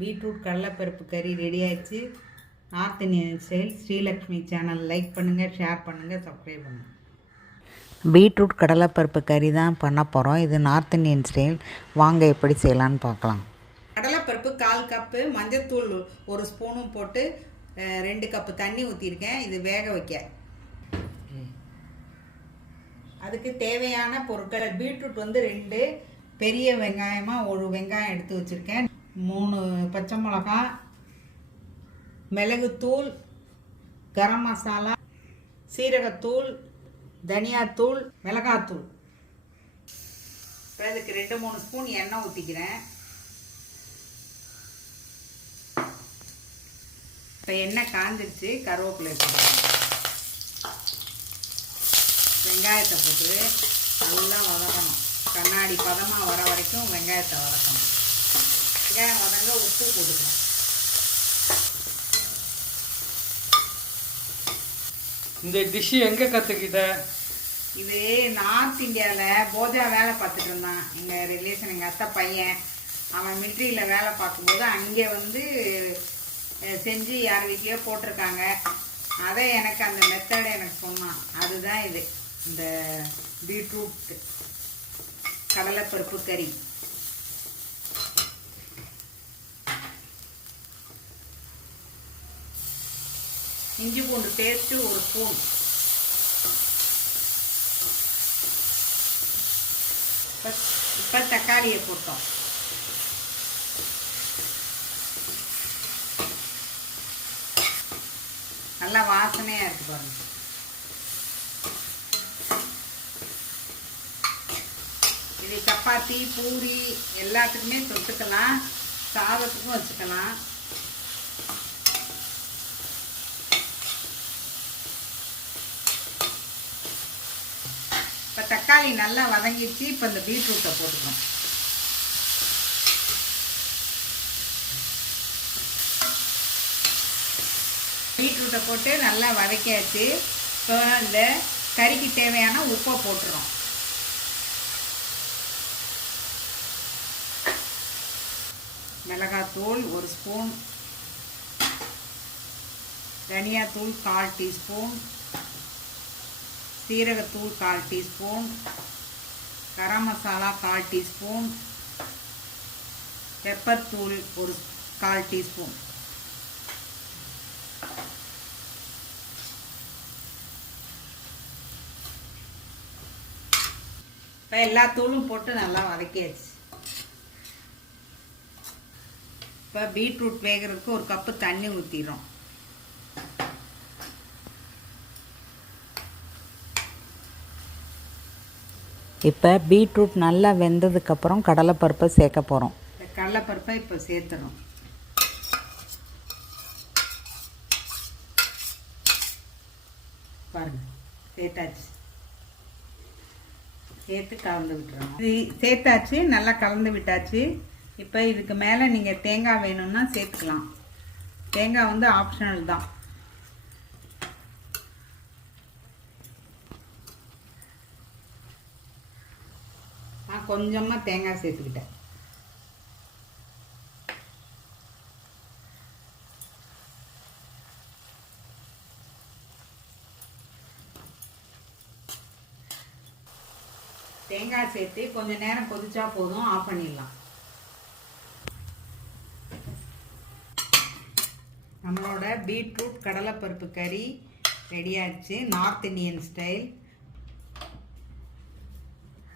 Beetroot கடலைப்பருப்பு கறி ready ஆயிடுச்சு. North Indian style. Srilakshmi channel like பண்ணுங்கள், ஷேர் பண்ணுங்கள், சப்ஸ்கிரைப் பண்ணுங்கள். பீட்ரூட் கடலைப்பருப்பு கறி தான் பண்ண போகிறோம். இது நார்த் இந்தியன் ஸ்டைல். வாங்க எப்படி செய்யலான்னு பார்க்கலாம். கடலைப்பருப்பு 1/4 கப்பு, மஞ்சத்தூள் 1 ஸ்பூனும் போட்டு 2 கப்பு தண்ணி ஊற்றிருக்கேன். இது வேக வைக்க. அதுக்கு தேவையான பொருட்கள் பீட்ரூட் 2 பெரிய வெங்காயமாக 1 வெங்காயம் எடுத்து வச்சுருக்கேன். 3 பச்சை மிளகா, மிளகுத்தூள், கரம் மசாலா, சீரகத்தூள், தனியாத்தூள், மிளகாத்தூள். இப்போ இதுக்கு 2-3 ஸ்பூன் எண்ணெய் ஊற்றிக்கிறேன். இப்போ எண்ணெய் காஞ்சிடுச்சு. கருவேப்பிலை போட்டுக்கிறேன். வெங்காயத்தை போட்டு நல்லா வதக்கணும். கண்ணாடி பதமாக வர வரைக்கும் வெங்காயத்தை வதக்கணும். வெங்காயம் வதங்க உப்பு போட்டுக்கணும். இந்த டிஷ்ஷு எங்கே கற்றுக்கிட்ட? இது நார்த் இந்தியாவில் போஜா வேலை பார்த்துட்டு இருந்தான் எங்கள் ரிலேஷன், எங்கள் அத்தை பையன். அவன் மிலிட்ரியில் வேலை பார்க்கும்போது அங்கே செஞ்சு யார் வீட்லையோ போட்டிருக்காங்க. அதை எனக்கு அந்த மெத்தடை எனக்கு சொன்னான். அதுதான் இது, இந்த பீட்ரூட் கடலைப்பருப்பு கறி. இஞ்சி பூண்டு பேஸ்ட்டு 1 ஸ்பூன். இப்போ தக்காளியை போட்டோம். நல்லா வாசனையாக இருக்கு பாருங்க. இது சப்பாத்தி, பூரி எல்லாத்துக்குமே தொட்டுக்கலாம், சாதத்துக்கும் வச்சுக்கலாம். இப்போ தக்காளி நல்லா வதங்கிடுச்சு. இப்போ இந்த பீட்ரூட்டை போட்டுக்கணும். பீட்ரூட்டை போட்டு நல்லா வதக்கியாச்சு. இப்போ இந்த கறிக்கு தேவையான உப்பை போட்டுறோம். மிளகாத்தூள் 1 ஸ்பூன், தனியாத்தூள் 1/4 டீஸ்பூன், சீரகத்தூள் 1/4 teaspoon, garam masala 1/4 teaspoon, pepper தூள் 1/4 டீஸ்பூன். இப்போ எல்லா தூளும் போட்டு நல்லா வதக்கியாச்சு. இப்போ பீட்ரூட் வேகிறதுக்கு 1 கப்பு தண்ணி ஊற்றிடுறோம். இப்போ பீட்ரூட் நல்லா வெந்ததுக்கப்புறம் கடலைப்பருப்பை சேர்க்க போகிறோம். இந்த கடலைப்பருப்பை இப்போ சேர்த்துறோம். பாருங்கள், சேர்த்தாச்சு. சேர்த்து கலந்து விட்டுறோம். இது சேர்த்தாச்சு, நல்லா கலந்து விட்டாச்சு. இப்போ இதுக்கு மேலே நீங்கள் தேங்காய் வேணும்னா சேர்த்துக்கலாம். தேங்காய் ஆப்ஷனல் தான். நான் கொஞ்சமாக தேங்காய் சேர்த்துக்கிட்டேன். தேங்காய் சேர்த்து கொஞ்சம் நேரம் கொதிச்சா போதும், ஆஃப் பண்ணிடலாம். நம்மளோட பீட்ரூட் கடலைப்பருப்பு கறி ரெடி ஆயிடுச்சு. North Indian style.